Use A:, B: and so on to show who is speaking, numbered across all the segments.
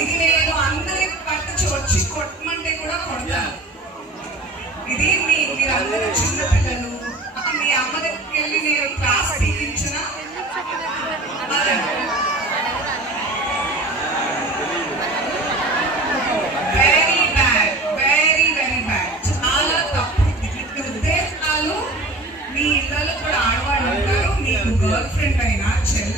A: ఇది నేను అందరి పట్టు వచ్చి కొట్టమంటే కూడా కొడతాను. ఇది మీ మీరందరూ చిన్నపిల్లలు. మీ అమ్మ దగ్గరికి వెళ్ళి నేను క్లాస్ తీయించిన వెరీ. వెరీ వెరీ చాలా మీ ఇళ్ళలో కూడా ఆడవాళ్ళు ఉంటారు. గర్ల్ ఫ్రెండ్ అయినా చెల్లి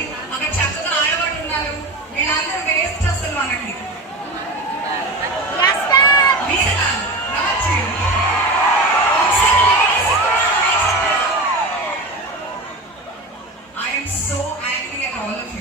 A: I am so angry at all of you.